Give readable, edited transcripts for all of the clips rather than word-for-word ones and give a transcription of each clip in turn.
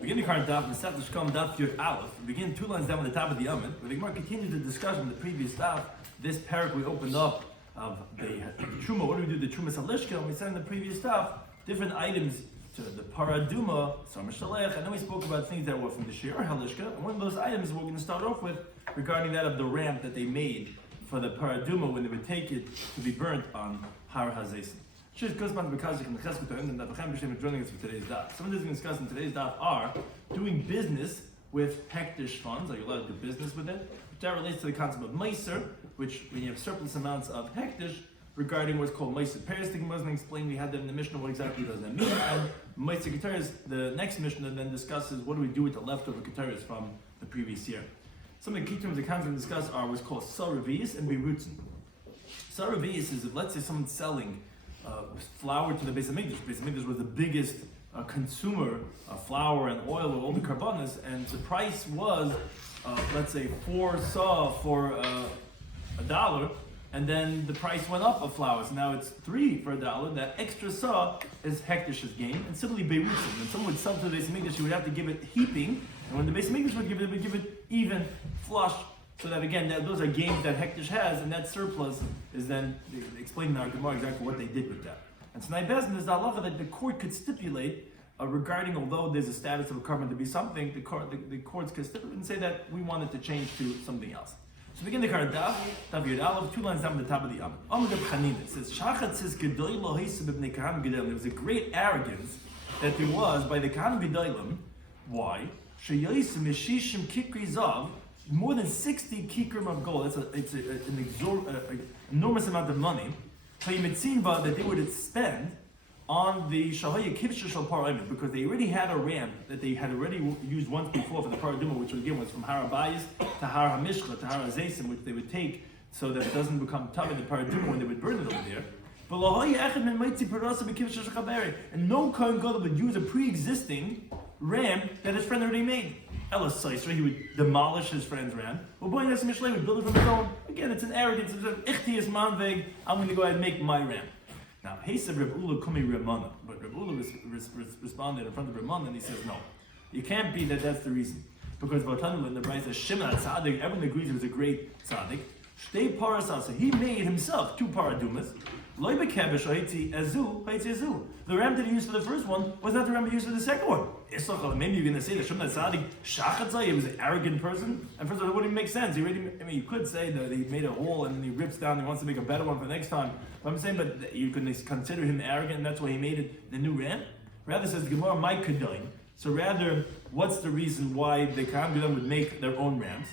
Begin the current Daf, Mesech Shekalim Daf Yomi. We begin 2 lines down on the top of the Amid. Where the Gemara continues the discussion in the previous Daf. This parak we opened up of the Truma. What do we do? The Truma Salishka. And we said in the previous Daf different items to the Paraduma, Samar Shalech, and then we spoke about things that were from the shiur Halishka. And one of those items we're going to start off with regarding that of the ramp that they made for the Paraduma when they would take it to be burnt on Har HaZesim. Joining us for today's daf. Some of the things discussed in today's daf are doing business with hektish funds. Are you allowed to do business with it? That relates to the concept of meiser, which when you have surplus amounts of hektish, regarding what's called meiser peres. The Gemara explain we had that in the Mishnah. What exactly does that mean? And meiser keteres, the next Mishnah then discusses what do we do with the leftover keteres from the previous year. Some of the key terms the concept discuss are what's called saravias and berutzen. Saravias is if let's say someone's selling flour to the Beis Hamikdash. Beis Hamikdash was the biggest consumer of flour and oil of all the carbonas, and the price was, let's say, 4 saw for $1, and then the price went up of flour. So now it's 3 for $1. That extra saw is hektish's gain, and similarly berutzen. When someone would sell to the Beis Hamikdash, you would have to give it heaping, and when the Beis Hamikdash would give it even flush. So that again, those are gains that hektish has, and that surplus is then explained in our Gemara exactly what they did with that. And tonight, Bezin is the halacha that the court could stipulate regarding, although there's a status of a carbon to be something, the courts could stipulate and say that we want it to change to something else. So begin the current Daf Yomi, 2 lines down at the top of the Amid. Amid of Chanina, it says, Shachat says, Gedoy lo heisib ibnei Kahanim Gedolim. There was a great arrogance that there was by the Kahanim Gedolim. Why? Sheyoisim Yeshishim Kikri Zav, more than 60 kikrim of gold. It's an enormous amount of money. That they would spend on the Shahaya Kivsha Shal Paraimin, because they already had a ramp that they had already used once before for the Paraduma, which again was from Har HaBayis to Har HaMishcha to Har HaZesim, which they would take so that it doesn't become tough in the Paraduma when they would burn it over there. And no Kohen Gadol would use a pre-existing ram that his friend already made. Elas Seisra, he would demolish his friend's ram. Well, boy, that's Mishlei would build it from his own. Again, it's an arrogance. It's an ichtias manveg. I'm going to go ahead and make my ram. Now, Hesav Reb Ula Kumi Ramana, but Reb Ula responded in front of Ramana, and he says, no, it can't be that's the reason, because Vatanu in the Brayz says Shimon Tzaddik. Everyone agrees he was a great tzaddik. Shtei parasasa. He made himself 2 paradumas. The ram that he used for the first one was not the ram he used for the second one. Maybe you're going to say that Shimon Tzaddik Shachatzai, he was an arrogant person. And first of all, it wouldn't make sense. You could say that he made a hole and then he rips down and he wants to make a better one for next time. But I'm saying, but you could consider him arrogant, and that's why he made it the new ram. Rather, says the Gemara, my Kedain. So rather, what's the reason why the Kohen would make their own rams?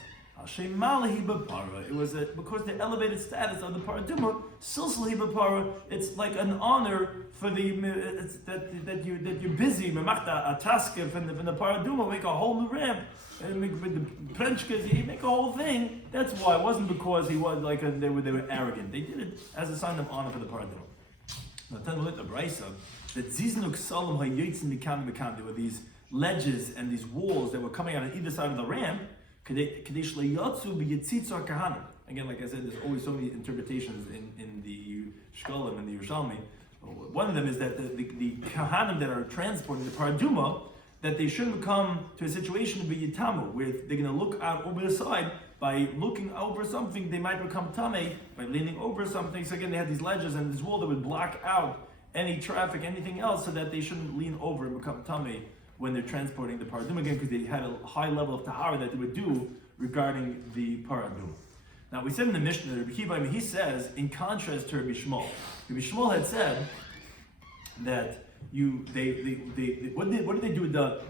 It was because the elevated status of the Paraduma, Silsal Hibapara, it's like an honor for that you're busy, Memachta Ataskif and the Paraduma, make a whole new ramp, and with the Prenchkas, you make a whole thing. That's why. It wasn't because he was like they were arrogant. They did it as a sign of honor for the Paraduma. Now, tell me the Braysa that Ziznuk Salam Hayotzim Mikam Mikam. There were these ledges and these walls that were coming out on either side of the ramp. Again, like I said, there's always so many interpretations in the Shekalim and the Yerushalmi. One of them is that the Kohanim that are transporting the Paraduma, that they shouldn't come to a situation of Yitamu, where they're going to look out over the side. By looking over something, they might become Tameh, by leaning over something. So again, they had these ledges and this wall that would block out any traffic, anything else, so that they shouldn't lean over and become Tameh when they're transporting the Paradum, again, because they had a high level of Tahara that they would do regarding the Paradum. Now, we said in the Mishnah, Rabbi Kiva, he says, in contrast to Rabbi Shmuel, Rabbi Shmuel had said that what did they do with the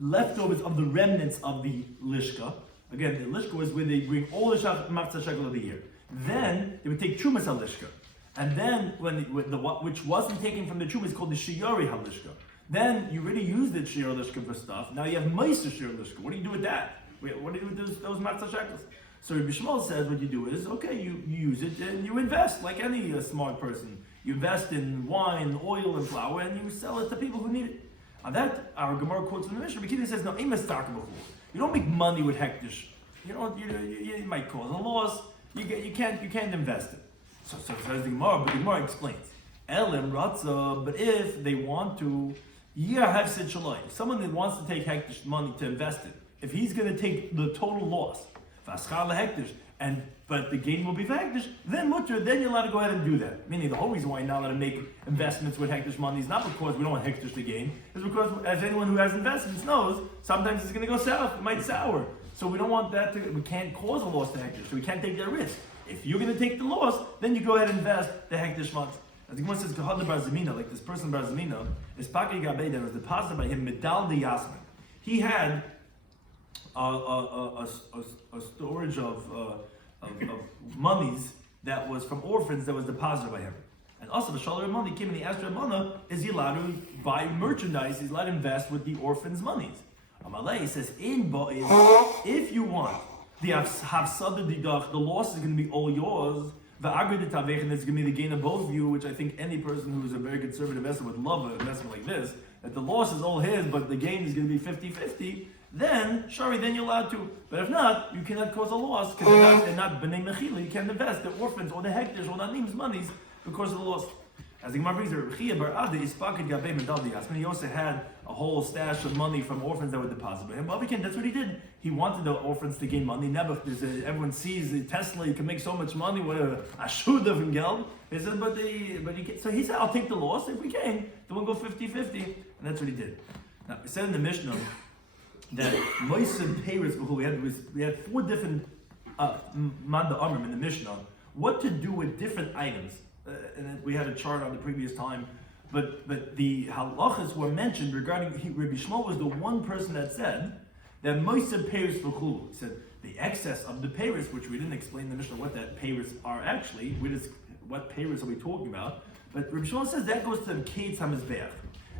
leftovers of the remnants of the Lishka? Again, the Lishka was where they bring all the Matzah Shekel of the year. Then they would take Trumas HaLishka. And then, which wasn't taken from the Trumas, is called the Shiuri HaLishka. Then you already used the shiur lishka for stuff. Now you have meiser shiur lishka. What do you do with that? What do you do with those matzah shekels? So Rabbi Shmuel says what you do is, okay, you use it and you invest like any smart person. You invest in wine, oil, and flour, and you sell it to people who need it. Now that our Gemara quotes from the Mishnah. Rabbi says, no, you don't make money with hektish. You might cause a loss. You can't invest it. So says the Gemara, but the Gemara explains. Elim Ratza, but if they want to Someone that wants to take hektish money to invest it, if he's going to take the total loss, but the gain will be for hektish, then mutter, then you're allowed to go ahead and do that. Meaning the whole reason why you're not allowed to make investments with hektish money is not because we don't want hektish to gain, it's because as anyone who has investments knows, sometimes it's going to go south, it might sour. So we don't want that we can't cause a loss to hektish, so we can't take that risk. If you're going to take the loss, then you go ahead and invest the hektish funds. As the Gemara says, Kahad bar Zamina, like this person bar Zamina, is Paki Gabei, that was deposited by him, Medal de Yasmin. He had a storage of monies that was from orphans that was deposited by him. And also the Shalom money came and he asked Rabbana, is he allowed to buy merchandise, he's allowed to invest with the orphans' monies. Amalei says, if you want, the loss is going to be all yours, the agriditabech, and it's going to be the gain of both of you, which I think any person who's a very conservative investor would love an investment like this, that the loss is all his, but the gain is going to be 50-50, then, then you're allowed to. But if not, you cannot cause a loss, because they're not b'nei mechila, you can't invest the orphans or the hektish or the anim's monies because of the loss. As the Gemara brings he also had a whole stash of money from orphans that were deposited by him. But that's what he did. He wanted the orphans to gain money. Everyone sees the Tesla, you can make so much money, what a shuda from geld. He said, so he said, I'll take the loss. If we can, then we'll go 50-50. And that's what he did. Now, it said in the Mishnah that Moisim Peiris, we had 4 different Manda Amrim in the Mishnah, what to do with different items. And we had a chart on the previous time, but the halachas were mentioned regarding Rabbi Shloimy was the one person that said that Moiseh Peiris v'chulu. He said the excess of the Peiris, which we didn't explain in the Mishnah what that Peiris are actually. What Peiris are we talking about? But Rabbi Shloimy says that goes to the Keitz HaMizbeach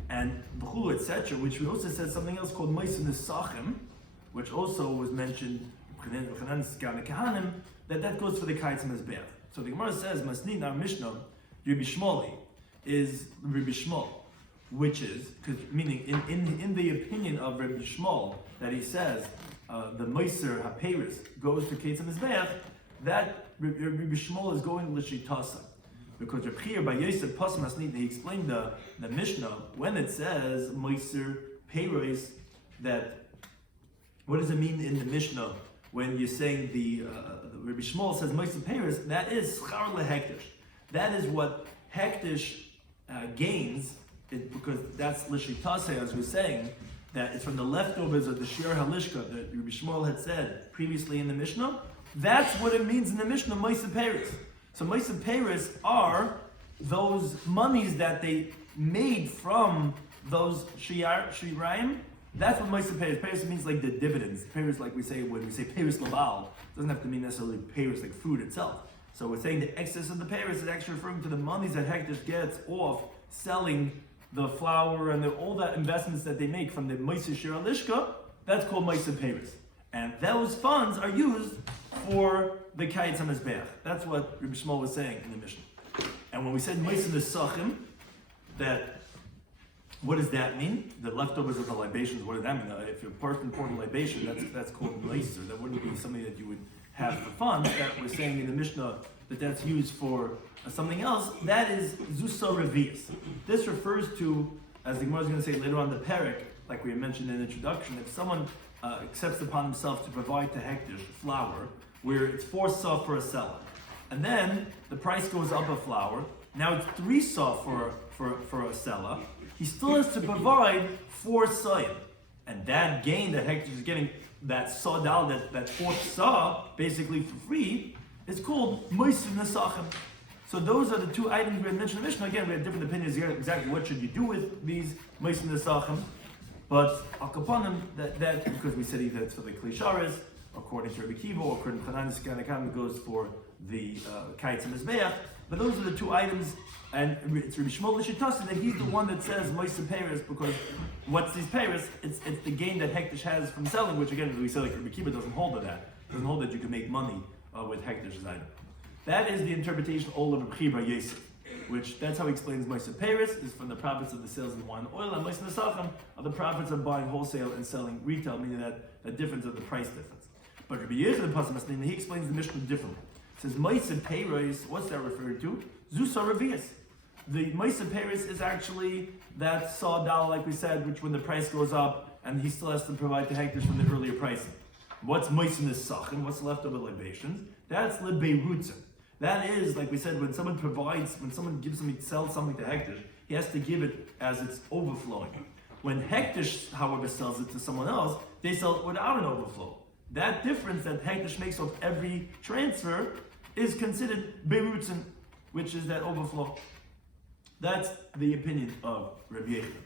and v'chulu etc. Which we also said something else called Moiseh Nisachim, which also was mentioned that goes for the Keitz HaMizbeach. So the Gemara says, Masnin, our Mishnah, Rabbi Shloimy is Rabbi Shloimy, which is, meaning in the opinion of Rabbi Shloimy, that he says the Moiser HaPeiris goes to Keitz HaMizbeach, that Rabbi Shloimy is going L'shitasa. Because Rabbi Chia by Yosef Pas Masnin, he explained the Mishnah, when it says Moiser Peiris, that what does it mean in the Mishnah? When you're saying the Rabbi Shloimy says Moiseh Peiris, that is schar lehektish. That is what hektish gains, because that's l'shitase, as we're saying, that it's from the leftovers of the shiur halishka that Rabbi Shloimy had said previously in the Mishnah. That's what it means in the Mishnah, Moiseh Peiris. So Moiseh Peiris are those monies that they made from those shiurayim. That's what Moiseh Peiris. Peiris means like the dividends. Peiris, like we say when we say Peiris Labal, doesn't have to mean necessarily Peiris like food itself. So we're saying the excess of the Peiris is actually referring to the monies that hektish gets off selling the flour and all that investments that they make from the Moiseh Shir Alishka. That's called Moiseh Peiris. And those funds are used for the Keitz HaMizbeach. That's what Rabbi Shloimy was saying in the Mishnah. And when we said Moiseh Nesachim, that what does that mean? The leftovers of the libations, what does that mean? If a person poured a libation, that's called meiser. That wouldn't be something that you would have for fun. That we're saying in the Mishnah that's used for something else. That is Zusa Revius. This refers to, as the Gemara is going to say later on, the Perek, like we had mentioned in the introduction, if someone accepts upon himself to provide to hektish flour, where it's 4 sa for a seller, and then the price goes up of flour. Now it's 3 sa for a seller. He still has to provide 4 sayim. And that gain that hektish is getting, that saw that 4th saw, basically for free, is called Moiseh Nesachim. So those are the 2 items we had mentioned in the Mishnah. Again, we had different opinions here, exactly what should you do with these Moiseh Nesachim. But Akapanim, that because we said either it's for the Klisharis, according to Rabbi Kiva, or according to Chanan Skanakam, it goes for the Keitz HaMizbeach. But those are the 2 items, and it's Rabbi Shloimy L'shitasa that he's the one that says Moiseh Peiris, because what's these Peiris? It's the gain that hektish has from selling, which again, we said, like Rabbi Kiva doesn't hold to that. Doesn't hold that you can make money with hektish's item. That is the interpretation all of Rabbi Kiva Yosef, which that's how he explains Moiseh Peiris is from the profits of the sales of the wine and oil, and Moiseh Nesachim are the profits of buying wholesale and selling retail, meaning that the difference of the price difference. But Rabbi Yechon the Pasuk, he explains the Mishnah differently. It says Moiseh Peiris, what's that referred to? Zusa Revius. The Moiseh Peiris is actually that saw dollar, like we said, which when the price goes up, and he still has to provide the hektish from the earlier pricing. What's moisin is sachin? What's leftover libations? That's libeirutzin. That is, like we said, when someone gives something, sells something to hektish, he has to give it as it's overflowing. When hektish, however, sells it to someone else, they sell it without an overflow. That difference that hektish makes of every transfer is considered beirutzin, which is that overflow. That's the opinion of Rabbi Yochanan.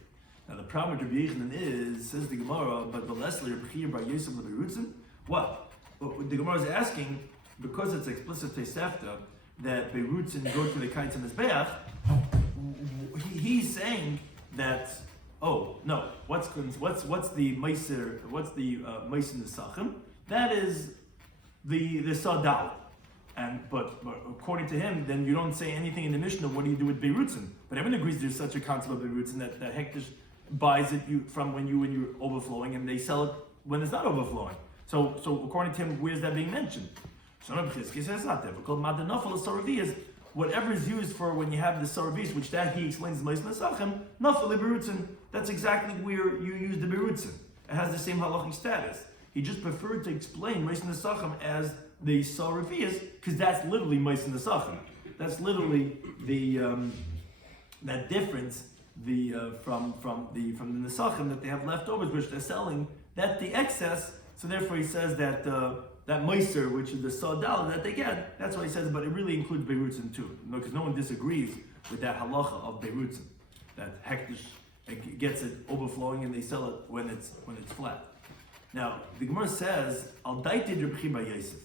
Now the problem with Rabbi Yochanan is, says the Gemara, but the lesser Rabbi Bar Yosef lebeirutzin. What? What the Gemara is asking, because it's explicit Tosefta that beirutzin go to the kaitz mizbeach, he's saying that, oh no, what's the meiser? What's the meiser nesachim? That is the sadal. But according to him, then you don't say anything in the Mishnah. What do you do with beirutzin? But everyone agrees there's such a concept of beirutzin that hektish buys it from when you're overflowing, and they sell it when it's not overflowing. So according to him, where's that being mentioned? So Rabbi Chizki says it's not difficult. Madanafal saravi is whatever is used for when you have the saravis, which that he explains in Meis Nesachim. Nafal beirutzin. That's exactly where you use the beirutzin. It has the same halachic status. He just preferred to explain Meis Nesachim as the saravias because that's literally Meis Nesachim. That's literally the that difference from the Nesachim that they have leftovers, which they're selling. That's the excess. So therefore, he says that that meiser, which is the sadal that they get, that's what he says. But it really includes beirutzin too, because no one disagrees with that halacha of beirutzin, that hektish gets it overflowing and they sell it when it's flat. Now the Gemara says al daitid Rabbi Bar Yosef.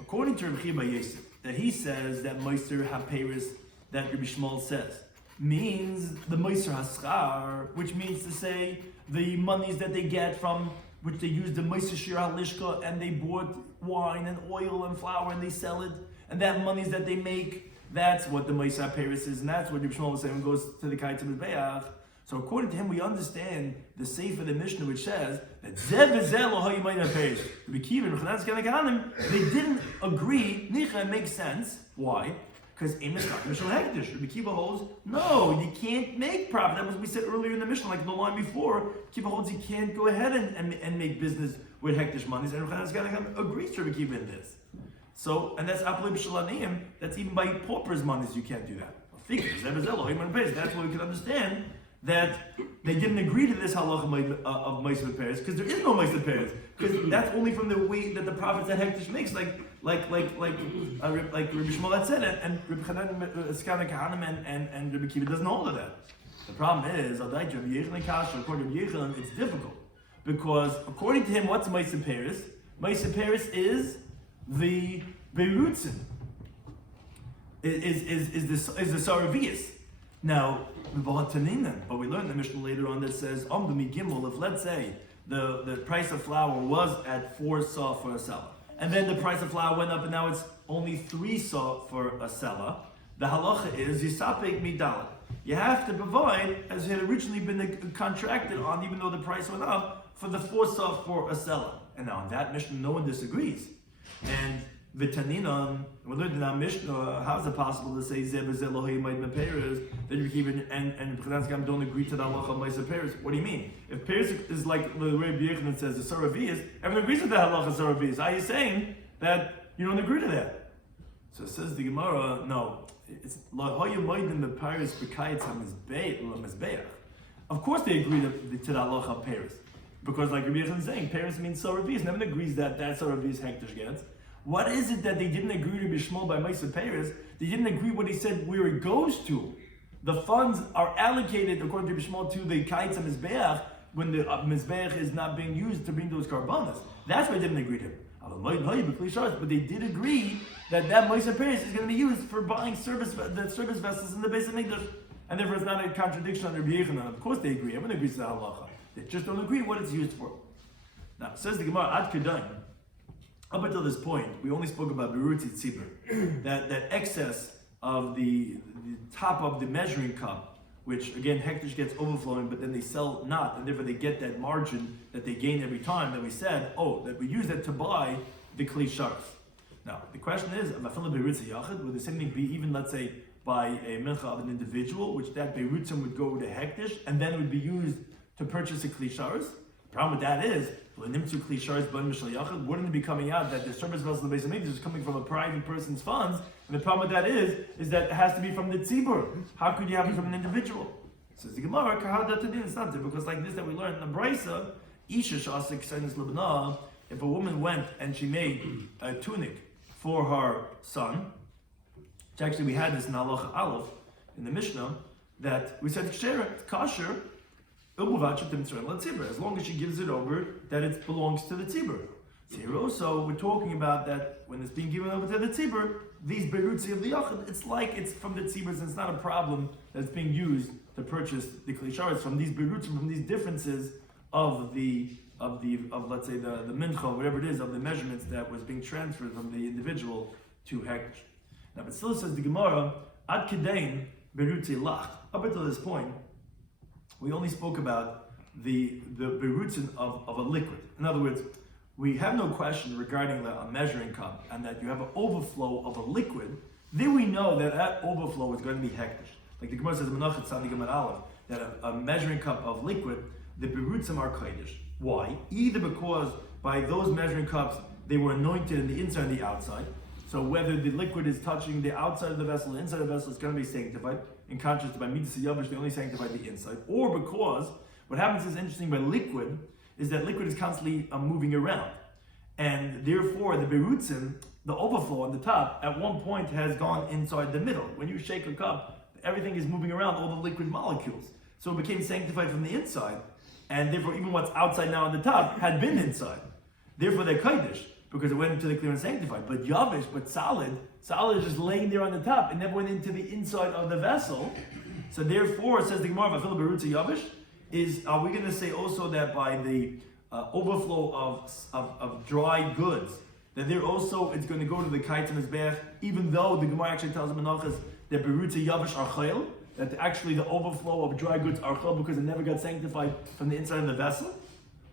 According to Rabbi Bar Yosef, that he says that meiser haperis that Rabbi Shmuel says means the meiser haschar, which means to say the monies that they get from which they use the meiser shiur halishka, and they bought wine and oil and flour and they sell it, and that monies that they make, that's what the meiser haperis is, and that's what Rabbi Shmuel was saying goes to the kaitz mizbeach. So according to him, we understand the seif of the Mishnah, which says that they didn't agree. Nicha makes sense. Why? Because Rabbi Kiva holds, no, you can't make profit. That was what we said earlier in the Mishnah, like the line before. Kiva holds you can't go ahead and make business with hektish monies, and Rabbi Chanan agrees to Rabbi Kiva in this. So, and that's apli b'shalanim. That's even by paupers' monies you can't do that. That's what we can understand that they didn't agree to this halacha of meiser Paris because there is no meiser Paris, because that's only from the way that the profits that hektish makes, like Rabbi Shmuel had said, and Rabbi Chanan and Rabbi Kiva doesn't hold of that. The problem is, according to Rabbi Yochanan, it's difficult because according to him, what's meiser Paris? Meiser Paris is the beirutzin, is the saravias. Now, but we learned in the Mishnah later on that says, if let's say the price of flour was at 4 saw for a seller, and then the price of flour went up and now it's only 3 saw for a seller, the halacha is yisapek midala. You have to provide as it had originally been contracted on, even though the price went up, for the 4 saw for a seller. And now in that Mishnah, no one disagrees. And V'taninon, we learned in our Mishnah, how is it possible to say Zeh v'zeh lo hayimay meperes that you keep and B'chanan don't agree to the halacha of meiser Paris? What do you mean? If Paris is like the way Rabbi Yochanan says the saravias, everyone agrees with the halacha of saravias. Are you saying that you don't agree to that? So it says the Gemara, no, it's lo hayimay in the Paris b'kayitz hamizbeach. Of course they agree to the halacha of Paris, because like Rabbi Yochanan is saying, Paris means saravias. No one agrees that saravias hektish gets. What is it that they didn't agree to Bishmol by Meiser Paris? They didn't agree what he said where it goes to. The funds are allocated according to Bishmol to the Kaitz Mizbeach when the Mizbeach is not being used to bring those carbonas. That's why they didn't agree to him. But they did agree that Meiser Paris is going to be used for buying the service vessels in the base of English. And therefore it's not a contradiction under Rabbi Yochanan. Of course they agree. Everyone agrees to the halacha. They just don't agree what it's used for. Now, says the Gemara, Ad Kedain. Up until this point, we only spoke about Berutzi Tzibur, that excess of the top of the measuring cup, which again, hektish gets overflowing, but then they sell not, and therefore they get that margin that they gain every time that we said, that we use that to buy the kli sharas. Now, the question is, would the same thing be even, let's say, by a mincha of an individual, which that berutzim would go to hektish, and then it would be used to purchase a kli sharos. The problem with that is, wouldn't it be coming out that the service vessel of the Beis Hamikdash is coming from a private person's funds? And the problem with that is that it has to be from the tzibur. How could you have it from an individual? Says the Gemara, it's not there, because like this that we learned in the Brisa, Isha Shasik Senis Lebna, if a woman went and she made a tunic for her son, which actually we had this in Halacha Aleph in the Mishnah, that we said kasher, as long as she gives it over, that it belongs to the tzibur. Here also, we're talking about that when it's being given over to the tzibur, these berutzi of the yachid, it's like it's from the tzibur, so it's not a problem that it's being used to purchase the kli sharos from these berutzi, from these differences of let's say the mincha, whatever it is, of the measurements that was being transferred from the individual to hektish. Now, but still says the Gemara, ad kedain berutzi lach. Up until this point, we only spoke about the berutzin of a liquid. In other words, we have no question regarding a measuring cup and that you have an overflow of a liquid. Then we know that overflow is going to be hektish. Like the Gemara says, Menachet Tzadik Amar Aleph, that a measuring cup of liquid, the berutzim are kodesh. Why? Either because by those measuring cups they were anointed in the inside and the outside. So whether the liquid is touching the outside of the vessel, the inside of the vessel is going to be sanctified. In contrast to by midas yavish, they only sanctify the inside. Or because what happens is interesting by liquid is that liquid is constantly moving around, and therefore the berutzim, the overflow on the top, at one point has gone inside the middle. When you shake a cup, everything is moving around, all the liquid molecules. So it became sanctified from the inside, and therefore even what's outside now on the top had been inside. Therefore they're kodesh, because it went into the clear and sanctified. But yavish, but solid is just laying there on the top. It never went into the inside of the vessel. So therefore, it says the Gemara, V'afil berutzi yavish, are we going to say also that by the overflow of dry goods, that there also it's going to go to the kites and mizbeach, even though the Gemara actually tells the Menachos that berutzi yavish are chayil, that actually the overflow of dry goods are chayil because it never got sanctified from the inside of the vessel?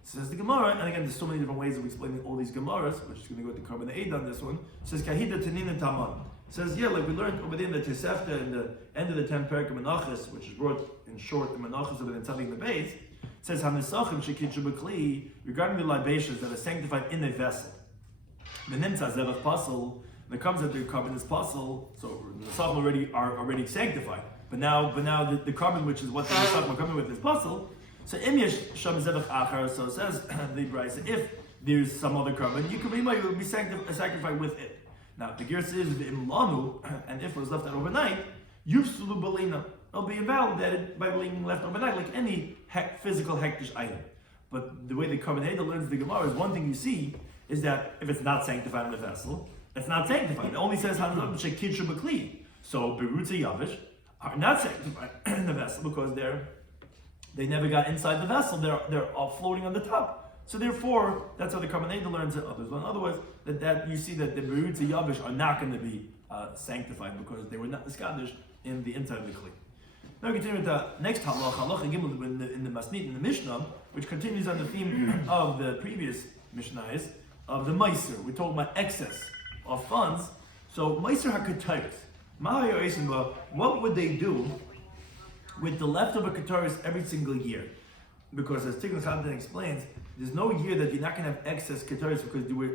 Says the Gemara, and again, there's so many different ways of explaining all these Gemaras, which is going to go with the Karban Eid on this one. It says Kahida Tanin Taman. Says, yeah, like we learned over there in the Tosefta, in the end of the 10 Perek of Menachos, which is brought in short, the Menachos of the Tzaddik the Beis. It says Hanisachim Shekitchu B'Kli, regarding the libations that are sanctified in a vessel. The Nimtza Zevach Pasel, when it comes that the carbon is Pasel, so the Nesachim are already sanctified. But now the carbon, which is what the Nesachim are coming with, is Pasel. So Im Yesh Sham Zevach Achar, so it says the Brisa, if there's some other carbon, you will be sacrificed with it. Now the Gersa is the Imlanu, and if it was left out overnight, Yufsulu Balina, it'll be invalidated by being left overnight, like any physical hektish item. But the way the Karban learns the Gemara is one thing you see is that if it's not sanctified in the vessel, it's not sanctified. It only says Hanam Shekitchu B'Kli. So Berutza Yavish are not sanctified in the vessel because they never got inside the vessel. They're all floating on the top. So therefore, that's how the Karban learns it. Others learn otherwise. That you see that the Berutza Yavish are not going to be sanctified because they were not established in the inside of the Kli. Now we continue with the next halacha Gimel in the Masnit in the Mishnah, which continues on the theme of the previous Mishnahs of the Meiser. We're talking about excess of funds. So Meiser HaKetaris. What would they do with the leftover Ketaris every single year? Because as Tikkun Chabden explains, there's no year that you're not going to have excess Ketaris because there were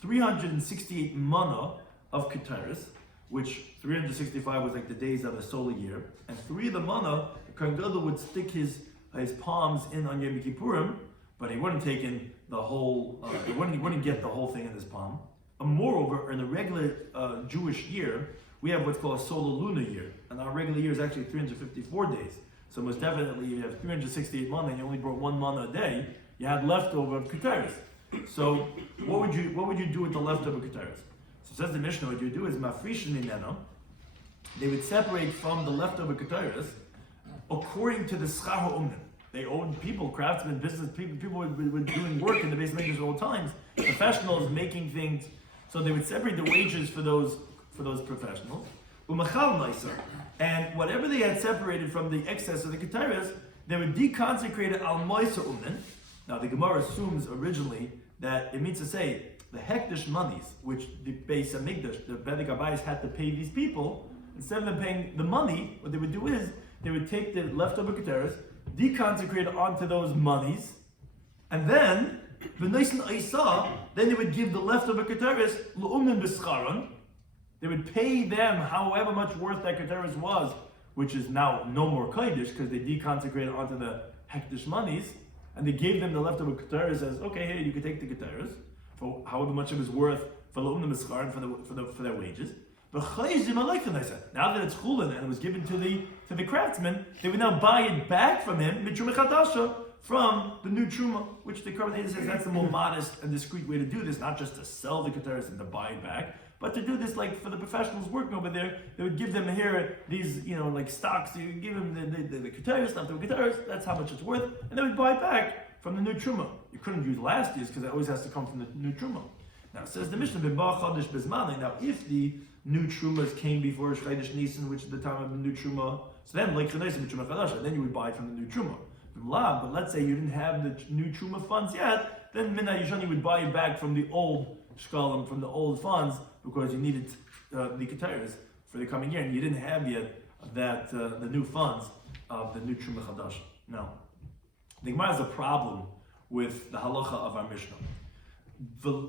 368 mana of Ketaris, which 365 was like the days of a solar year, and 3 of the mana, the Kohen Gadol would stick his palms in on Yom Kippurim, but he wouldn't take in the whole, he wouldn't get the whole thing in his palm. And moreover, in a regular Jewish year, we have what's called a solar lunar year, and our regular year is actually 354 days. So most definitely, you have 368 mana, and you only brought 1 mana a day. You had leftover Ketaris. So what would you do with the leftover Ketaris? So says the Mishnah, what you do is mafrishin inena. They would separate from the leftover Ketaris according to the schar ha'umnin. They owned people, craftsmen, business people were doing work in the Beis Hamikdash at all times. Professionals making things, so they would separate the wages for those professionals. Umachal meiser, and whatever they had separated from the excess of the Ketaris, they would deconsecrate it al meiser umnin. Now the Gemara assumes originally that it means to say the hektish monies, which the Beis Hamikdash, the Bedek Abayis had to pay these people, instead of them paying the money, what they would do is they would take the leftover keteris, deconsecrate it onto those monies, and then then they would give the leftover keteris l'umnin b'scharon. They would pay them however much worth that keteris was, which is now no more kodesh because they deconsecrated onto the hektish monies, and they gave them the leftover keteris as, okay, here you can take the keteris for however much it was worth for l'umnim b'scharon for their wages. But now that it's chulin and it was given to the craftsman, they would now buy it back from him from the new truma, which the commentator says that's the more modest and discreet way to do this, not just to sell the keteris and to buy it back, but to do this like for the professionals working over there. They would give them here these, like stocks. You give them the keteris, not the keteris. That's how much it's worth, and they would buy it back from the new truma. You couldn't use last year's because it always has to come from the new truma. Now it says the Mishnah chodesh bezmani. Now if the new trumas came before Chodesh Nisan, which is the time of the new truma, so then like then you would buy it from the new truma. But let's say you didn't have the new truma funds yet, then Mina Yishani would buy it back from the old shkalim, from the old funds, because you needed the keteris for the coming year, and you didn't have yet that the new funds of the new truma chadash. Now, the Gemara has a problem with the halacha of our Mishnah.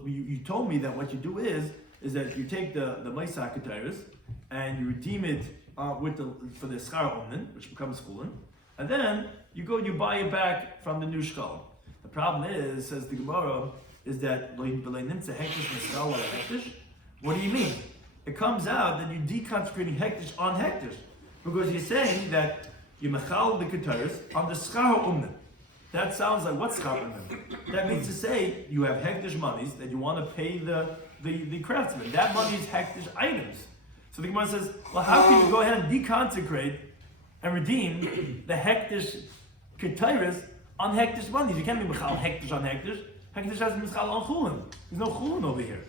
You told me that what you do is that you take the Maisa keteris and you redeem it for the schar omnin, which becomes chulin, and then you buy it back from the new shkalim. The problem is, says the Gemara, is that what do you mean? It comes out that you're deconsecrating hektish on hektish, because you're saying that you mechal the keteris on the schar omnin. That sounds like what's schar omnin? That means to say you have hektish monies that you want to pay the craftsman. That money is hektish items. So the Gemara says, well, how can you go ahead and deconsecrate and redeem the hektish keteris on hektish monies? You can't be mechal hektish on hektish. Hektish has to be mechal on chulin. There's no chulin over here.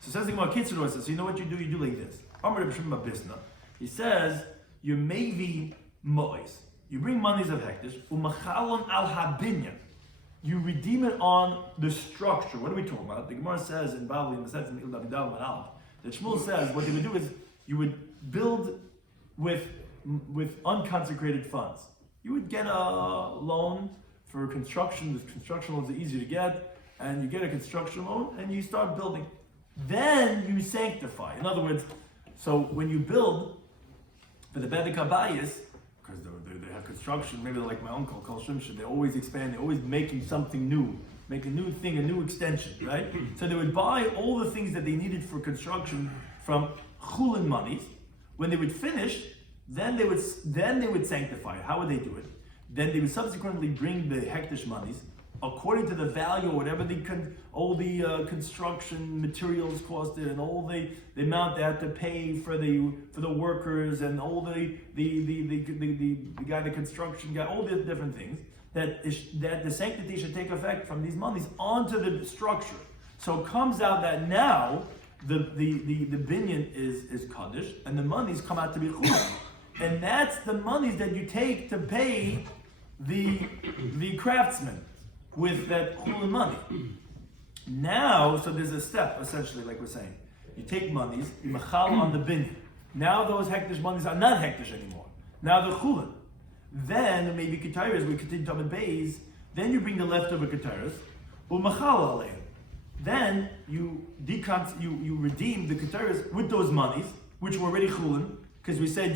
So says the Gemara Kitzur says, so you know what you do? You do like this. Amar Rabbi Shloimy Schwartzberg. He says, you maybe mois. You bring monies of hektish, umachalon al habinyan. You redeem it on the structure. What are we talking about? The Gemara says in Bavli, in the sense in that Shmuel says what they would do is you would build with unconsecrated funds. You would get a loan for construction. The construction loans are easy to get, and you get a construction loan and you start building. Then you sanctify. In other words, so when you build for the Bedek Habayis, because they have construction, maybe like my uncle, Kol Shimshon, they always expand, they're always making something new, make a new thing, a new extension, right? So they would buy all the things that they needed for construction from chulin monies. When they would finish, then they would sanctify it. How would they do it? Then they would subsequently bring the hektish monies according to the value, or whatever all the construction materials costed, and all the amount they had to pay for the workers, and all the guy, the construction guy, all the different things that the sanctity should take effect from these monies onto the structure. So it comes out that now the binyan is kaddish, and the monies come out to be chulin, and that's the monies that you take to pay the craftsman with that chulin money. Now, so there's a step, essentially, like we're saying. You take monies, you machal on the binyan. Now those hektish monies are not hektish anymore. Now they're chulin. Then, maybe keteris, we continue to talk bays, then you bring the leftover keteris, umachal aleim. Then you redeem the keteris with those monies, which were already chulin, because we said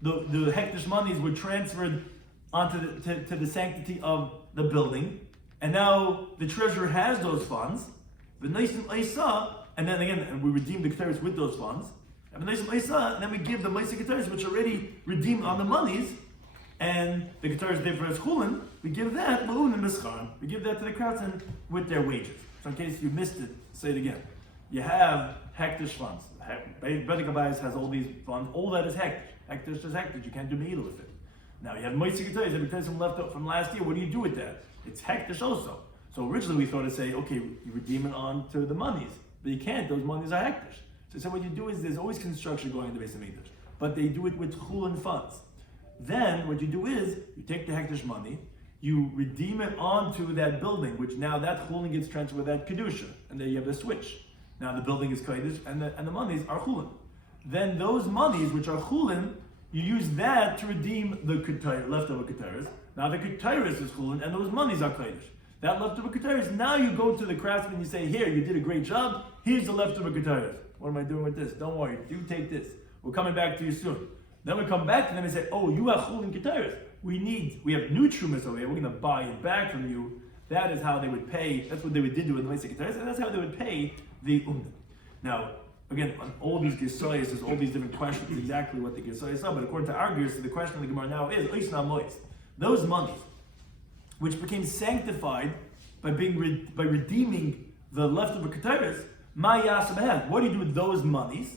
the hektish monies were transferred onto to the sanctity of the building. And now the treasurer has those funds, and then again, we redeem the keteris with those funds, and then we give the Maisa keteris, which already redeemed on the monies, and the keteris therefore is chulin, we give that we give that to the craftsmen with their wages. So in case you missed it, say it again. You have hektish funds. Bedek Habayis has all these funds. All that is hektish. Hektish is hektish. You can't do meila with it. Now you have Maisa keteris, the keteris left up from last year. What do you do with that? It's hektish also. So originally we thought to say, okay, you redeem it on to the monies, but you can't. Those monies are hektish. So what you do is there's always construction going in the base of Mikdash, but they do it with chulin funds. Then what you do is you take the hektish money, you redeem it onto that building, which now that chulin gets transferred with that kedusha, and then you have a switch. Now the building is kodesh and the monies are chulin. then those monies, which are chulin, you use that to redeem the leftover ketairis. Now the ketairis is chulin, and those monies are kodesh. That leftover ketairis, now you go to the craftsman and you say, here, you did a great job, here's the leftover ketairis. What am I doing with this? Don't worry, you take this. We're coming back to you soon. Then we come back to them and say, oh, you have chulin ketairis. We have new trumas over here, we're going to buy it back from you. That is how they would pay, that's what they would do with the Meisek ketairis, and that's how they would pay the umdan. Now, again, on all these gesoyas, there's all these different questions, exactly what the gesoyas are, but according to our gears, the question of the Gemara now is, oisna mois, those monies, which became sanctified by redeeming the leftover ketairis, ma yasam, what do you do with those monies?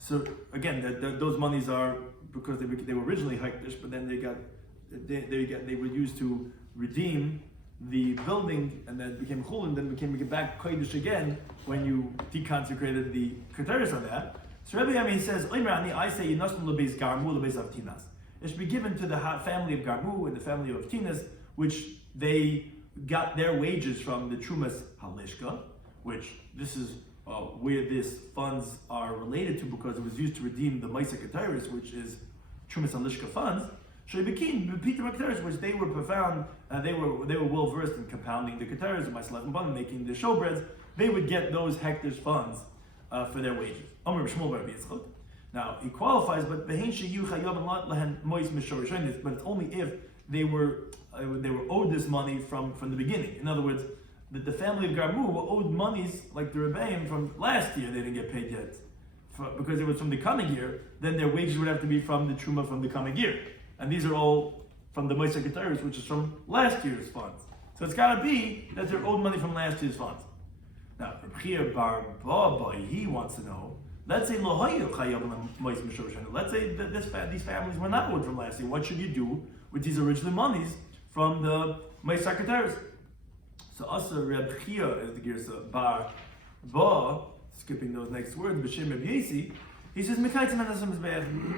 So again, those monies are because they were originally hekdesh, but then they were used to redeem the building, and then became chulin, then became back kodesh again when you deconsecrated the ketairis on that. So Rabbi Yomi says, I say yinasnu lebeis garmu lebeis avtinas. It should be given to the family of Garmu and the family of Tinas, which they got their wages from the Trumas Halishka, which this is where these funds are related to because it was used to redeem the Maisa Ketairis, which is Trumas Halishka funds. Shebekin, Peter Ketairis, which they were profound, they were well versed in compounding the Ketairis and Masalat making the showbreads. They would get those hektish funds for their wages. Now he qualifies, but but it's only if they were owed this money from the beginning. In other words, that the family of Garmu were owed monies like the Rebbeim from last year. They didn't get paid yet because it was from the coming year. Then their wages would have to be from the truma from the coming year, and these are all from the Moshe Ketairis, which is from last year's funds. So it's got to be that they're owed money from last year's funds. Now, Rabbi Bar Baba, he wants to know. Let's say let's say that these families were not owed from last year. What should you do with these original monies from the Moshe Ketairis? So also Reb Chia is the Girsa Bar Ba, skipping those next words, B'Shem Reb Yesi, he says you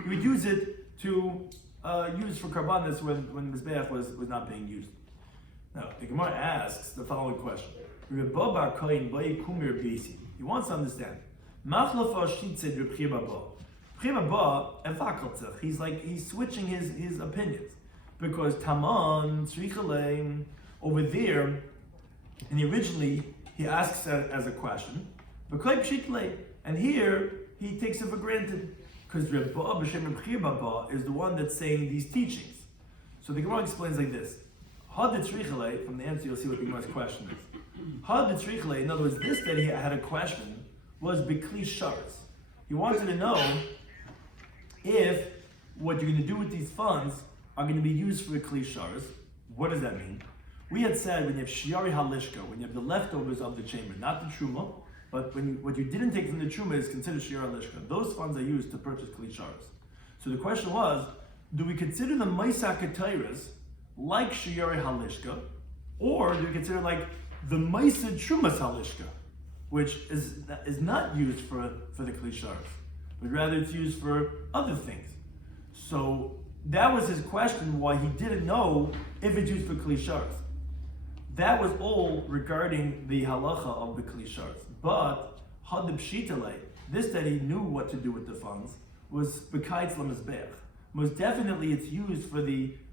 would use it to use for karbanis when the Mizbeach was not being used. Now the Gemara asks the following question. Reb Bar Kohen Bai Kumir B'Yesi. He wants to understand. He's switching his opinions because Taman Tzrichaleim over there, and originally he asks that as a question, and here he takes it for granted because Reb Baba is the one that's saying these teachings. So the Gemara explains like this: Had Tzrichale, from the answer you'll see what the Gemara's question is. Had Tzrichale, in other words, this that he had a question was bikli sharas. He wanted to know if what you're going to do with these funds are going to be used for kli sharas. What does that mean? We had said when you have shiari halishka, when you have the leftovers of the chamber, not the truma, but what you didn't take from the truma is considered shiari halishka. Those funds are used to purchase kli sharas. So the question was, do we consider the maisa ketairas like shiari halishka, or do we consider like the maisa trumas halishka, which is not used for the kli sharas, but rather it's used for other things. So that was his question, why he didn't know if it's used for kli sharas. That was all regarding the halacha of the kli sharas. But hadib shitale, this that he knew what to do with the funds, was b'kaitz lamizbeach. Most definitely it's used for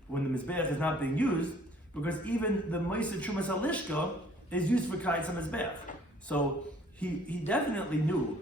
when the mizbeach is not being used, because even the moisa trumas halishka is used for kaitz lamizbeach. So he definitely knew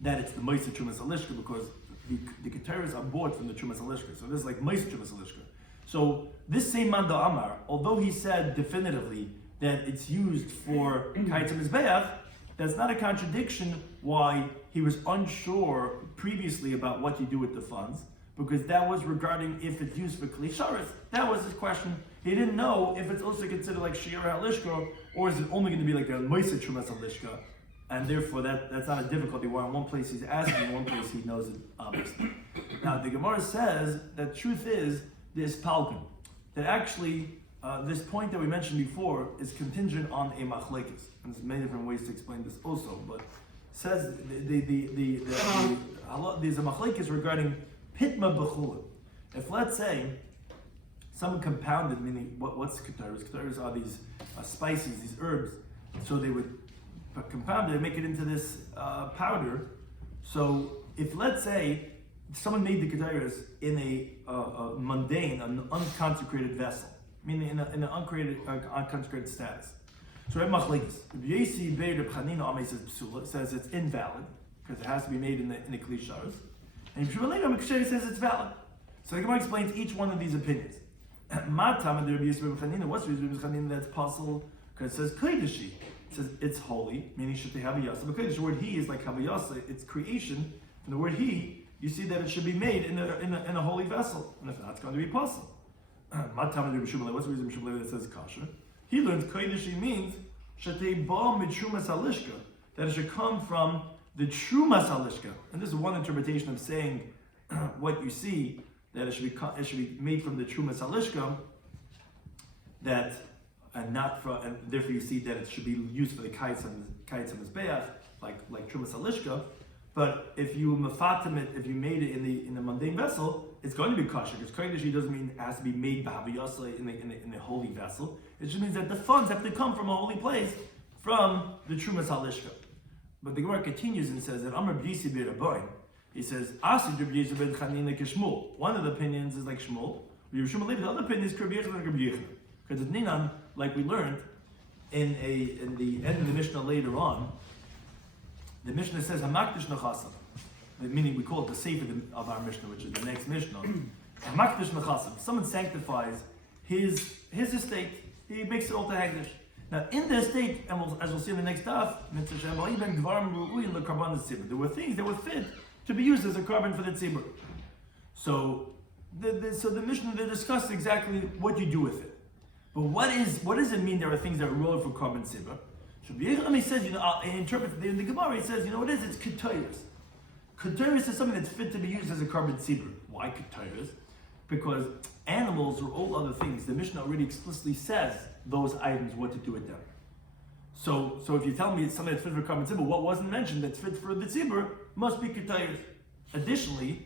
that it's the Maisa Trumas Halishka because the Ketairis are bought from the Trumas Halishka. So this is like Maisa Trumas Halishka. So this same Manda Amar, although he said definitively that it's used for Kaitz Mizbeach, that's not a contradiction why he was unsure previously about what you do with the funds, because that was regarding if it's used for Kli Sharas. That was his question. He didn't know if it's also considered like Shiur Halishka, or is it only going to be like a Moisa Trumas Halishka, and therefore that's not a difficulty. Why in one place he's asking, in one place he knows it obviously. Now the Gemara says that truth is this palkin, that actually this point that we mentioned before is contingent on a machlekes, and there's many different ways to explain this also. But says there's a machlekes regarding pitma b'chulin. If let's say someone compounded, meaning what's ketairis? Ketairis are these spices, these herbs. So they would compound it and make it into this powder. So if let's say someone made the ketayros in a mundane, an unconsecrated vessel, meaning in an unconsecrated status. So Reb Machlekes, Rabbi Yossi Beir Reb Chanina Amei says psula, says it's invalid because it has to be made in the kli sharos, and Rabbi Shloimy Schwartzberg says it's valid. So the Gemara explains each one of these opinions. Matam and Rabbi Yossi Reb Chanina, what's the reason Rabbi Chanina that's possible? Because it says kodeshi, it says it's holy, meaning should they have a yasa. But kodesh, the word he is like havayasa, it's creation. And the word he, you see that it should be made in a holy vessel, and if not, it's going to be possible. Matam and Rabbi Shloimy, what's the reason Rabbi Shloimy that says kasher? He learns kodeshi means shetei ba mitrumas halishka, that it should come from the trumas halishka. And this is one interpretation of saying what you see, that it should be made from the trumas halishka, that and not from, and therefore you see that it should be used for the kites and mizbeach, like trumas halishka. But if you mafatim it, if you made it in the mundane vessel, it's going to be kosher, because kodeshi doesn't mean it has to be made b'haviyasa in a holy vessel. It just means that the funds have to come from a holy place, from the trumas halishka. But the Gemara continues and says that Amar B'yisi b'Rabbain, he says Asid Rabbi Yossi ben Chanina k'Shmuel. One of the opinions is like Shmuel. The other opinion is Rabbi Yechon and Rabbi Yechon, because it's Ninan, like we learned in the end of the Mishnah later on. The Mishnah says Hamakdish Nechasav, meaning we call it the sefer of our Mishnah, which is the next Mishnah. Hamakdish Nechasav. Someone sanctifies his estate. He makes it all to Hagdish. Now, in the estate, and as we'll see in the next daf, there were things that were fit to be used as a carbon for the tzibur. So the Mishnah, they discuss exactly what you do with it. But what does it mean there are things that are rolling for carbon tzibur? He says, he interprets in the Gemara, he says, what is it? It's ketayros. Ketayros is something that's fit to be used as a carbon tzibur. Why ketayros? Because animals or all other things, the Mishnah already explicitly says those items, what to do with them. So if you tell me it's something that's fit for carbon tzibur, what wasn't mentioned that's fit for the tzibur must be ketayros. Additionally,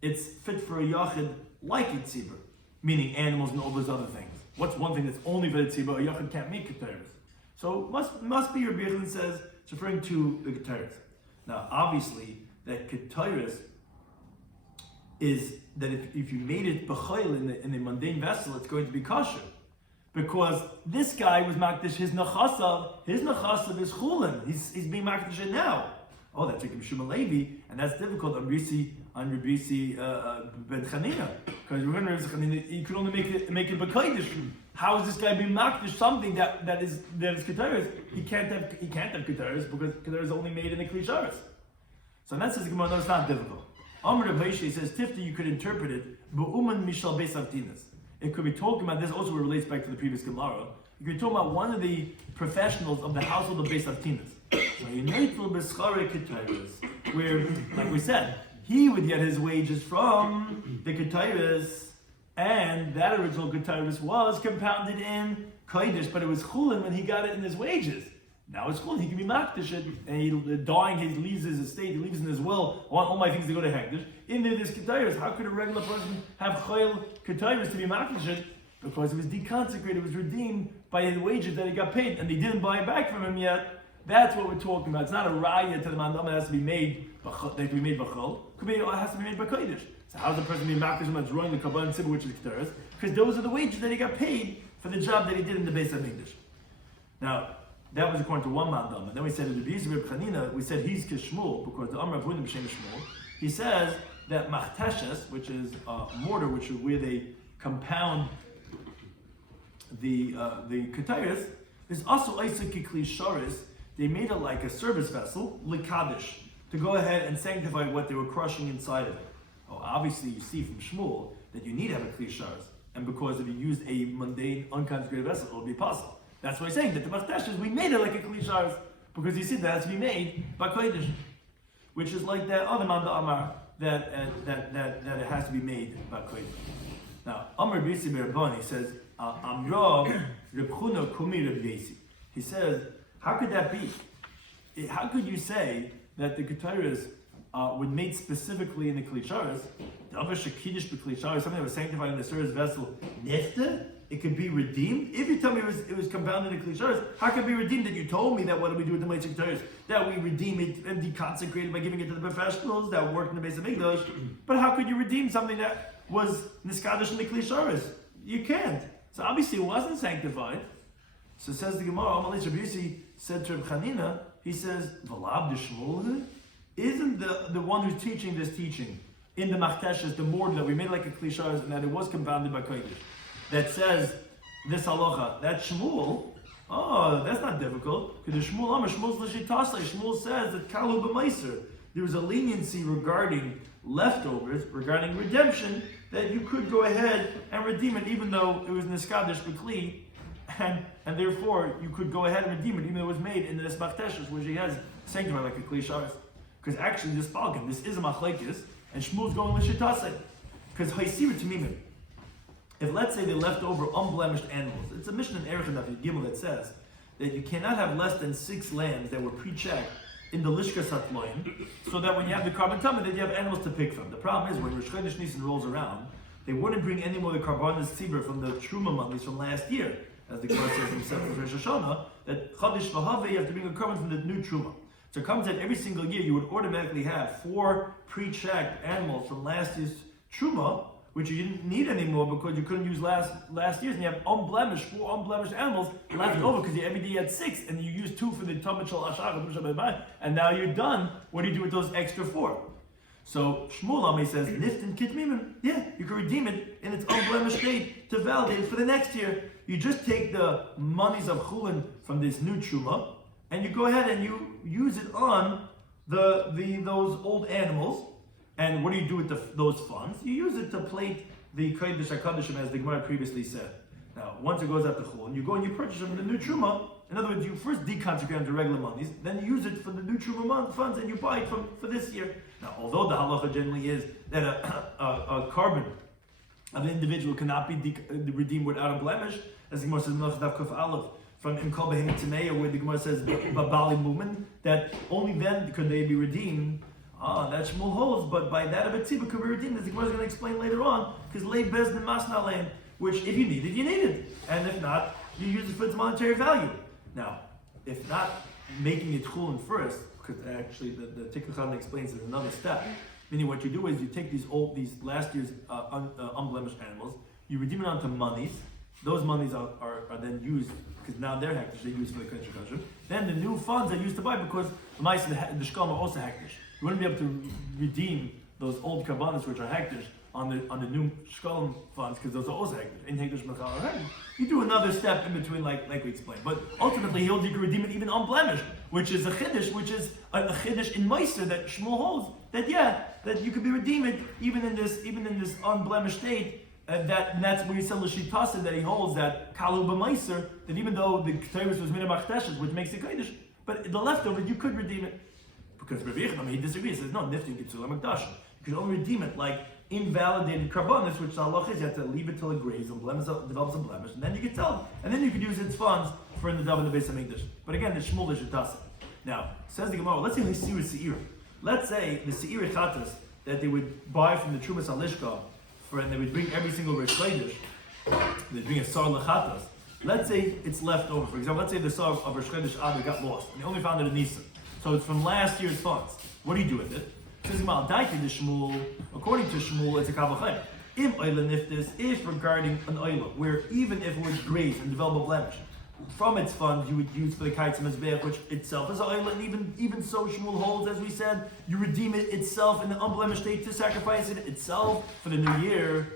it's fit for a yachid like a tzibur, meaning animals and all those other things. What's one thing that's only for the tzibur? A yachid can't make ketayros. So must be Rabbi Yechon says it's referring to the ketayros. Now, obviously, that ketayros is that if you made it b'chayil in a mundane vessel, it's going to be kosher, because this guy was makdish his nachasav. His nachasav is chulin. He's being makdish it now. Oh, that's like Mishum Levi, and that's difficult on Rabbi ben Chanina, because we're going to you could only make it b'kodesh. How is this guy being makdish something that is ketayros? He can't have ketayros because ketayros is only made in the kli sharos. So that says no, it's not difficult. Amr Rav Hoshea says Tifta, you could interpret it b'uman mishal beis avtinas. It could be talking about this. Also, relates back to the previous Gemara. You could be talking about one of the professionals of the household of beis avtinas. Where, like we said, he would get his wages from the ketayros, and that original ketayros was compounded in kodesh, but it was chulin when he got it in his wages. Now it's chulin, he can be makdish it, and he leaves his estate, he leaves in his will, I want all my things to go to hekdesh. In there, there's ketayros. How could a regular person have chayil ketayros to be makdish it? Because it was deconsecrated, it was redeemed by the wages that he got paid, and they didn't buy it back from him yet. That's what we're talking about. It's not a raya to the mandam. It has to be made b'chol. It has to be made by kodesh. So how's the person being makdish when it's running the kabbalah tzibur, which is ketayros? Because those are the wages that he got paid for the job that he did in the Beis HaMikdash. Now that was according to one mandam, and then we said in the Rabbi Yossi ben Chanina, we said he's kishmul because the Amar Avunim b'shem Shmuel. He says that machteshes, which is mortar, which is where they compound the ketayros, is also Isaac Kikli Sharis. They made it like a service vessel, Likadish, to go ahead and sanctify what they were crushing inside of it. Oh, obviously you see from Shmuel that you need to have a Kli Sharis, and because if you used a mundane, unconsecrated vessel, it would be possible. That's why he's saying that the Machteshes, we made it like a Kli Sharis, because you see that has to be made by Kodesh, which is like that other Manda Amar, that it has to be made by Kodesh. Now, Amar B'yisi B'Rabbani says, Amra Reb Chuna Kumi Reb Yesi. He says, how could that be? How could you say that the ketayros were made specifically in the kli sharos? The other shekidish b'kli sharos, something that was sanctified in the service vessel, nifta, it could be redeemed. If you tell me it was compounded in Klisharis, how can it be redeemed? That you told me that what do we do with the Meitzah Ketores? That we redeem it and deconsecrate it by giving it to the professionals that work in the base of English. But how could you redeem something that was Niskadish in the Klisharis? You can't. So obviously it wasn't sanctified. So says the Gemara, Rabbi Yossi said to Reb Chanina, he says, V'lav de Shmuel, isn't the one who's teaching this teaching in the Machteshes, the mortar that we made like a Klisharis and that it was compounded by Kodesh, that says this halacha, that Shmuel, that's not difficult. Because Shmuel says that Kalu b'meiser, there was a leniency regarding leftovers, regarding redemption, that you could go ahead and redeem it, even though it was niskadish b'kli, and therefore you could go ahead and redeem it, even though it was made in the Machteshes, which he has sanctified like a Klisharis. Because actually, this balkan, this is a machlekes, and Shmuel's going with shitasei. Because haisiru tamimim. If let's say they left over unblemished animals, it's a mission in Erech and Daf Yomi that says that you cannot have less than 6 lambs that were pre-checked in the lishkas hatloim, so that when you have the carbon tummy, that you have animals to pick from. The problem is when Rosh Chodesh Nisan rolls around, they wouldn't bring any more of the karbanos tzibur from the truma monies from last year, as the Gemara says himself in Rosh Hashanah, that Chodesh v'haveh you have to bring a carbon from the new truma. So it comes that every single year you would automatically have 4 pre-checked animals from last year's truma, which you didn't need anymore because you couldn't use last year's, and you have 4 unblemished animals left over because every day you had 6, and you used 2 for the Tamid Shal Ashar, and now you're done. What do you do with those extra 4? So Shmuel Amei says, Niftin Kitmimim, yeah, you can redeem it in its unblemished state to validate it for the next year. You just take the monies of Chulin from this new Truma, and you go ahead and you use it on those old animals. And what do you do with those funds? You use it to plate the Kodesh HaKodeshim, as the Gemara previously said. Now, once it goes out to Chul, and you go and you purchase them in the new Truma. In other words, you first deconsecrate them to regular monies, then you use it for the new Truma funds, and you buy it for this year. Now, although the halacha generally is that a carbon of an individual cannot be redeemed without a blemish, as the Gemara says in Daf Kuf Aleph, from Imkol Behem Tameya, where the Gemara says Babali Mumin, that only then could they be redeemed. That Shmuel holds, but by that of a tzibah could be redeemed, as the Gemara is going to explain later on, because lay bezn masna leim, which if you need it, you need it, and if not, you use it for its monetary value. Now, if not making it chulin first, because actually the Tikkun Chazan explains it in another step, meaning what you do is you take these last year's unblemished animals, you redeem it onto monies. Those monies are then used, because now they're hektish, they're used for the country culture. Then the new funds are used to buy, because the mice and the shkalim are also hektish. You wouldn't be able to redeem those old karbanos which are hektish on the new shkalim funds, because those are also hektish. In hektish mechal or hektish. You do another step in between, like we explained. But ultimately, you can redeem it even unblemished, which is a chiddush, which is a chiddush in Meiser that Shmuel holds that you could be redeemed even in this unblemished state. And that's where you sell the shitasa that he holds that kalu b'meiser, that even though the Torah was mina machteshes, which makes it kodesh, but the leftover you could redeem it. Because Rabbi Shloimy he disagrees. He says no, niftin gitzul hamikdash. You can only redeem it like invalidated karbanis, which the halach is you have to leave it till it grays and develops a blemish, and then you can tell, and then you could use its funds for in the daven the Beis Hamikdash. But again, the Shmuel is shitasa. Now says the Gemara. Let's say shiur. Let's say the shiur chatas that they would buy from the Trumas Alishka. And they would bring every single Rosh Chodesh. They'd bring a sar lechatas. Let's say it's left over. For example, let's say the sar of Rosh Chodesh Adar got lost, and they only found it in Nisan. So it's from last year's funds. What do you do with it? Says Shmuel. According to Shmuel, it's a kavachayim. Im oila niftis, if regarding an oila, where even if it was grazed and developed a blemish, from its funds you would use for the kites mizbeach, which itself is an oila, and even so Shmuel holds, as we said, you redeem it itself in the unblemished state to sacrifice it itself for the new year.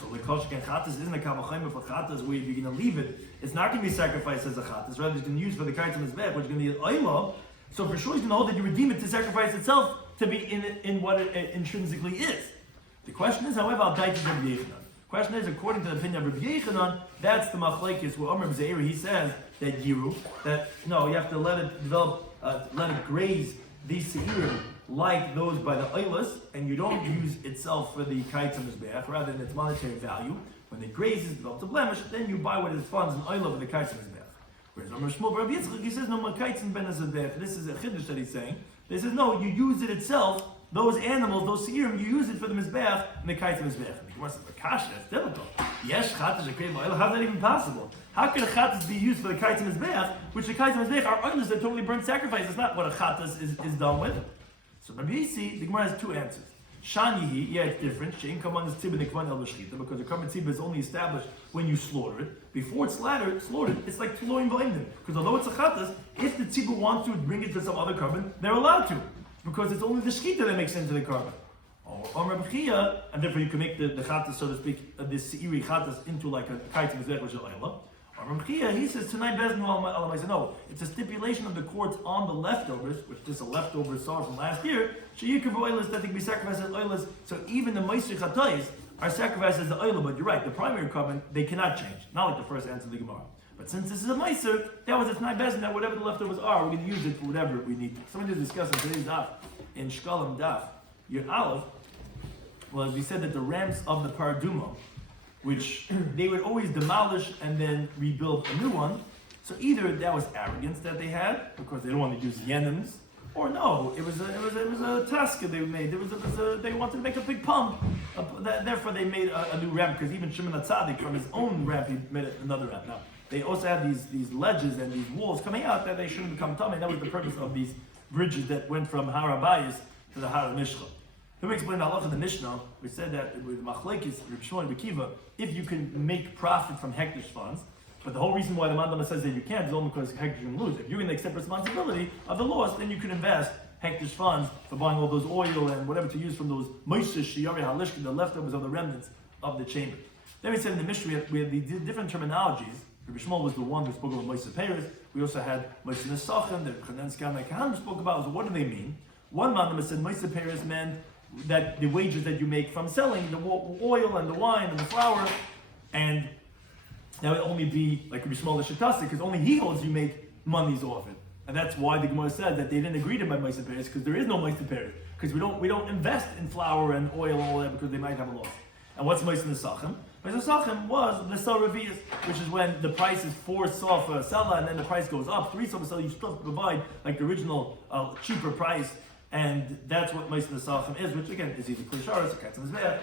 So the koshik and chatas isn't a kavachayim for chatas where you're going to leave it. It's not going to be sacrificed as a chatas, rather it's going to be used for the kites mizbeach, which is going to be an oila. So for sure he's going to hold that you redeem it to sacrifice itself to be in what it intrinsically is. The question is, however, al daiti Rabbi Yechanan. Question is, according to the opinion of Rabbi Yechanan, that's the machlekes where Omer B'Zeira, he says that yiru, that no, you have to let it develop, let it graze these seirim like those by the oilas, and you don't use itself for the kites and mizbeach, rather than its monetary value. When it grazes, develops a blemish, then you buy what it funds and oil for the kites and mizbeach. Whereas Omer Shmuel Rabbi Yitzchak, he says no more kites and ben mizbeach. This is a chiddush that he's saying. He says no, you use it itself. Those animals, those seirim, you use it for the mizbeach and the kites mizbeach. The Gemara says, "Kasha, that's difficult. Yes, chatas akreim oil. How's that even possible? How could a chatas be used for the kites and mizbeach, which the kites and mizbeach are oilers that totally burn sacrifice? It's not what a chatas is done with. So Rabbi Yisi, the Gemara has two answers. Shanihi, yeah, it's different. Shein kaman is tzibah nekvan el b'shchita, because the korban tzibah is only established when you slaughter it. Before it's slaughtered, it's like tloim v'imdim. Because although it's a chatas, if the tzibah wants to bring it to some other korban, they're allowed to, because it's only the shchita that makes into the korban. Or Rabbi Chia, and therefore you can make the chatas, so to speak, this seiri chatas into like a kaitim zech which is oila. Or Rabbi Chia, he says tonight beznu alam. I said no, it's a stipulation of the courts on the leftovers, which is a leftover sauce from last year. Sheyikav oilas that they can be sacrificed as oilas. So even the meiser chatayis are sacrificed as the oila. But you're right, the primary covenant they cannot change. Not like the first answer of the Gemara. But since this is a meiser, that was it's not beznu that whatever the leftovers are, we're going to use it for whatever we need. Somebody just discussed in today's daf in Shekalim Daf, your Aleph. Was we said that the ramps of the paraduma, which they would always demolish and then rebuild a new one. So either that was arrogance that they had because they don't want to use yenims, or no, it was a task that they made. They wanted to make a big pump. Therefore, they made a new ramp, because even Shimon HaTzadik from his own ramp he made another ramp. Now they also had these ledges and these walls coming out that they shouldn't become tummy. That was the purpose of these bridges that went from Har HaBayis to the Har HaMishcha. Then we explained the halach in the Mishnah. We said that with Machlekes, Rabbi Shloimy Schwartzberg, if you can make profit from hektish funds, but the whole reason why the Mandama says that you can't is only because hektish can lose. If you're going to accept responsibility of the loss, then you can invest hektish funds for buying all those oil and whatever to use from those moishes, shiur, halishka, the leftovers of the remnants of the chamber. Then we said in the Mishnah we had the different terminologies. Rabbi Shmuel was the one who spoke about moishes peiros. We also had moishes nesachim that Chanan Skam and Kahan spoke about. So what do they mean? One Mandama said moishes peiros meant that the wages that you make from selling the oil and the wine and the flour, and that would only be like Rabbi Shmuel L'Shetasi, because only he holds you make monies off it, and that's why the Gemara said that they didn't agree to buy Meiser Peres, because there is no Meiser Peres, because we don't invest in flour and oil and all that because they might have a loss. And what's Meiser Nesachim? Meiser Nesachim was the Saravias, which is when the price is 4 saw for a seller, and then the price goes up 3 saw for a seller. You still have to provide like the original cheaper price. And that's what Meiser Nesachim is, which again is either Klisharis or Katzim Zveach.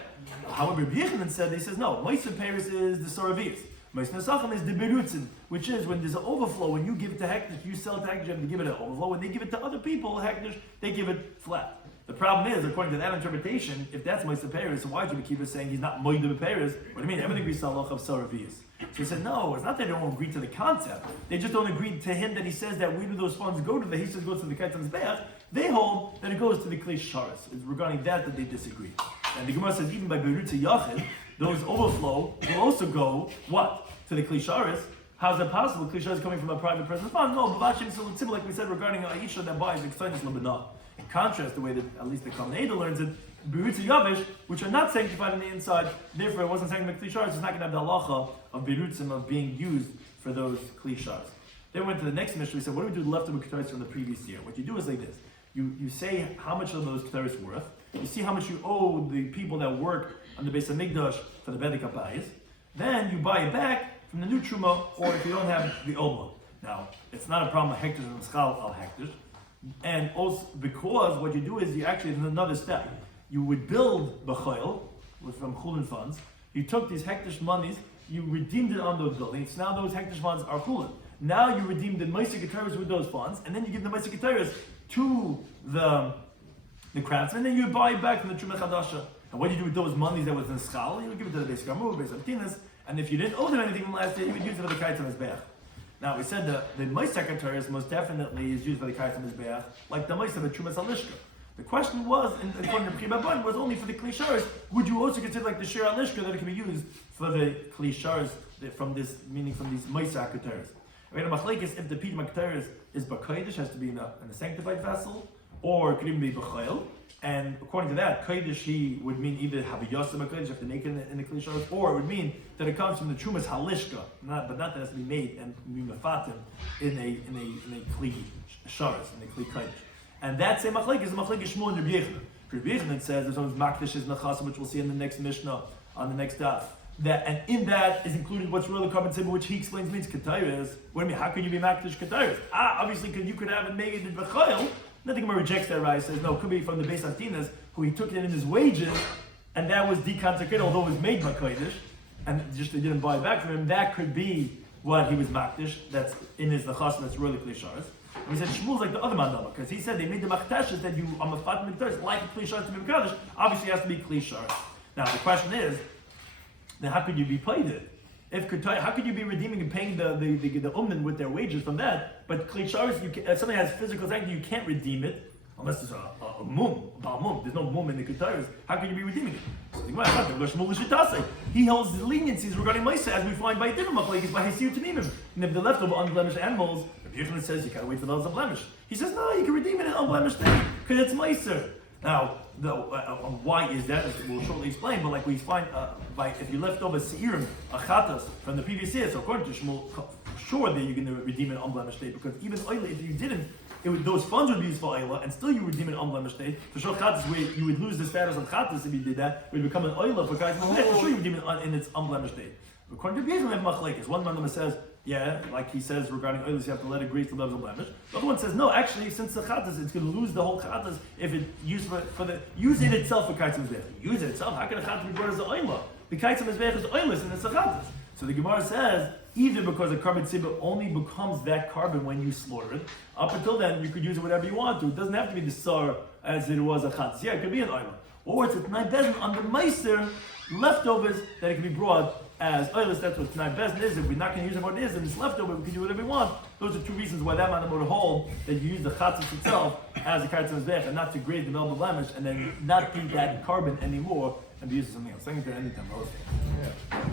However, Rabbi Yechanan said, he says no, Meiser Peres is the Saravias. Meiser Nesachim is the Berutzin, which is when there's an overflow. When you give it to Hektish, you sell it to Hektish, you have to give it an overflow. When they give it to other people, Hektish, they give it flat. The problem is, according to that interpretation, if that's Meiser Peres, so why do we keep saying he's not Meiser Peres? What do you mean? Everything agrees to Allah of Saravias. So he said, no, it's not that they don't agree to the concept. They just don't agree to him that he says that where do those funds go to? He says goes to the Katzim Zbeach. They hold that it goes to the Klei Sharis. It's regarding that they disagree. And the Gemara says even by Berutza Yachid, those overflow will also go, what? To the Klei Sharis. How is that possible? Klei Sharis is coming from a private person's fund. No, Bavashim Silutzim, like we said regarding Aisha that buys Extendus Labanah. In contrast, the way that at least the Kalman Eda learns it, Berutza Yavish, which are not sanctified on the inside, therefore it wasn't sanctified by Klei Sharis, it's not going to have the halacha of Berutzim of being used for those Klei Sharis. Then we went to the next mission. We said, what do we do with leftover ketores from the previous year? What you do is like this. You say how much of those ketores worth. You see how much you owe the people that work on the Beis HaMikdash for the Bedek HaBayis. Then you buy it back from the new Truma, or if you don't have the old one. Now, it's not a problem of hektish and schal al hektish. And also because what you do is you actually, there's another step. You would build b'chayil from chulin funds. You took these hektish monies, you redeemed it on those buildings. Now those hektish funds are chulin. Now you redeem the meiser ketores with those funds, and then you give the meiser ketores to the craftsman, and then you buy it back from the Truma Chadasha. And what do you do with those monies that was in schal? You would give it to the Beis Gamur, Beis Abtinas, and if you didn't owe them anything from last year, you would use it for the Kaitzim Mizbeach. Now we said the meiser ketores most definitely is used for the Kaitzim Mizbeach, like the meiser of Truma Salishka. The question was, according to P'chim Abban, was only for the Klei Sharis. Would you also consider like the Shir Alishka that it can be used for the Klei Sharis from this, meaning from these meiser ketores? We had a machlekes if the pidma ketores is b'kodesh, has to be in a sanctified vessel, or it could even be b'chayil. And according to that, kodesh he would mean either haviyasa b'kodesh, you have to make it in the Klei Sharis, or it would mean that it comes from the Trumas Halishka, but not that it has to be made and be mefatim in a Klei Sharis, in a Klei Kodesh. And that same machlekes is a machlekes Shmuel and Rabbi Yechanan. Rabbi Yechanan says there's always makdish is nachasa, which we'll see in the next Mishnah on the next daf. That and in that is included what's really common symbol, which he explains means ketayres. What do you mean? How could you be makdish ketayres? Obviously, because you could have it made in b'chayil. Nothing more rejects that, right? Says no, it could be from the Beis Hatinas, who he took it in his wages, and that was deconsecrated, although it was made by kodesh. and just they didn't buy it back from him, that could be what he was makdish. That's in his nechas, that's really kli sharis. And he said Shmuel's like the other mandama, because he said they made the machteshes that you on the fat mikdash like a kli sharis to be mekadosh. Obviously, it has to be kli sharis. Now the question is, then how could you be paid it? How could you be redeeming and paying the umman with their wages from that? But kli sharis, if something has physical sanctity, you can't redeem it unless there's a mum, about mum. There's no mum in the ketayros. How can you be redeeming it? So he holds the leniencies regarding Maisa, as we find by different machlekes, by Hesir Tanimim. And if the leftover unblemished animals, Rabbi Yochanan says you gotta wait for those unblemished. He says no, you can redeem it in unblemished thing because it's Maisa. Now, why is that? We'll shortly explain. But like we find, if you left over seirim, achatas from the previous year, so according to Shmuel, sure that you're going to redeem an unblemished state, because even oila, if you didn't, those funds would be used for oila, and still you redeem an unblemished state. For sure, chatas, where you would lose the status of chatas if you did that, it would become an oila for chatas. For sure, you redeem it in its unblemished state. According to Rabbi Shloimy Schwartzberg, one man says, yeah, like he says regarding oilers, you have to let it grease till levels of blemish. The other one says, no, actually, since the chatas, it's going to lose the whole chatas if it used for the use it itself for kaitzim mizbech. Use it itself. How can a chatas be brought as an oilah? The kaitzim mizbech is oilers and it's a chatas. So the Gemara says, either because a carbon tzibah only becomes that carbon when you slaughter it. Up until then, you could use it whatever you want to. It doesn't have to be the sar as it was a chatas. Yeah, it could be an oilah. Or it's a t'nai bezin under meiser leftovers that it can be brought as oilers. That's what t'nai bezin is. If we're not going to use it what it is and it's leftover, we can do whatever we want. Those are two reasons why that man would hold that you use the chatzis itself as a kaitzim mizbech and not to grade the melba blemish and then not be that carbon anymore and be used for something else. Second to anything else. Yeah.